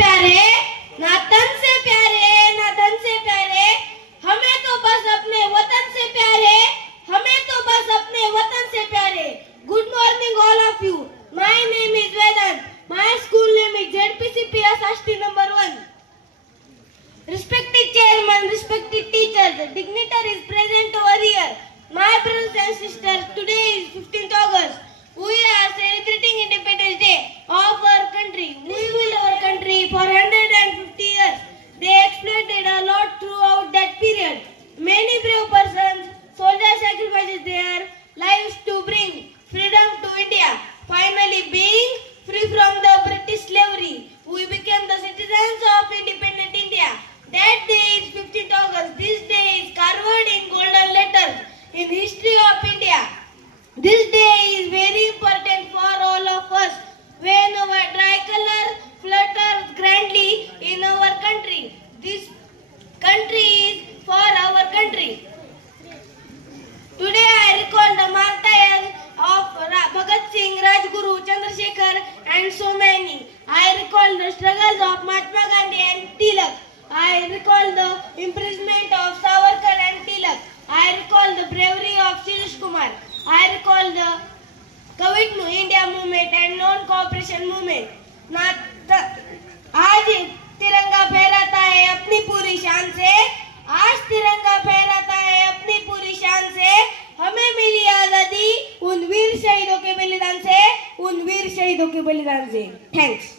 प्यारे ना तन से प्यारे ना धन से प्यारे हमें तो बस अपने वतन से प्यारे हमें तो बस अपने वतन से प्यारे good morning all of you my name is Vedant my school name is ZPCPS Ashti number 1 Respected chairman, respected teachers, the dignitaries present over here. My brothers and sisters, today is 15th August. And so many. I recall the struggles of Mahatma Gandhi and Tilak. I recall the imprisonment of Savarkar and Tilak. I recall the bravery of Sirish Kumar. I recall the Quit India movement and non-cooperation movement. ना i आज दो के बलिदान thanks